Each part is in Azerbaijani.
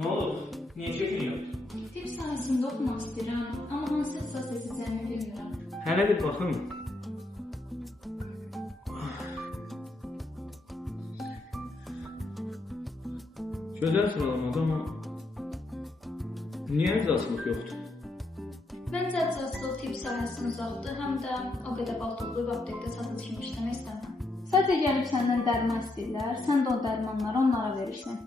Nə olub? Niyə çəkin yoxdur? Tibb sahəsində oxumaq istəyirəm, amma hansı ixtisas seçəcəyimi bilmirəm. Hələ bir baxın. Gözəl sıralamadı, amma niyə icazlıq yoxdur? Məncə icazlıq tibb sahəsindən uzaqdır, həm də o qədər bal toplayıb aptekdə satıcı kimi işləmək istəmirəm. Sadəcə gəlib səndən dərman istəyirlər, sən də o dərmanları onlara verirsən.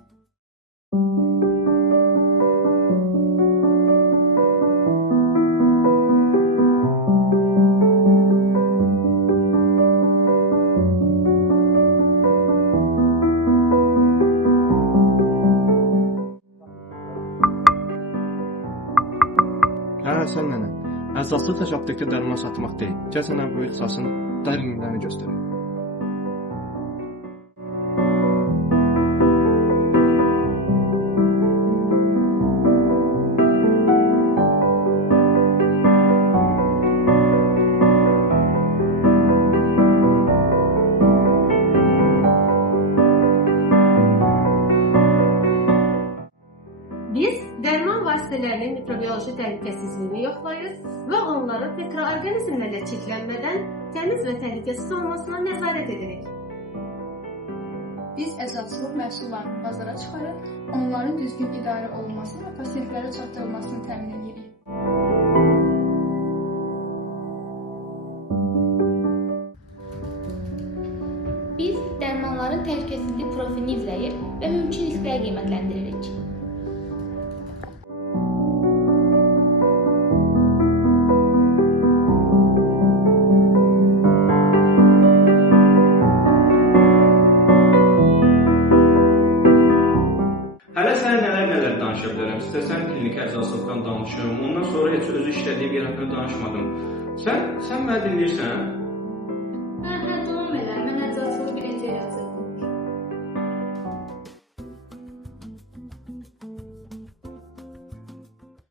Hə, Həsən nənə. Əsaslıq tək aptekdə dərman satmaq deyil. Gəl sənə bu ixtisasın dərinliklərini göstəreyim. Biz dərman vasitələrinin mikrobioloji təhlükəsizliyini yoxlayır və onların mikroorqanizmlərlə çirklənmədən təmiz və təhlükəsiz olmasına nəzarət edirik. Biz əsaslıq məhsullarını bazara çıxarır, onların düzgün idarə olunmasını və pasientlərə çatdırılmasını təmin edirik. Biz dərmanların təhlükəsizlik profilini izləyir və mümkün riskləri qiymətləndiririk. Hələ sənə nələr danışa bilərəm. İstəsən klinik əczaçılıqdan danışım. Ondan sonra heç özü işlədiyim yer haqqında danışmadım. Sən məni dinləyirsən?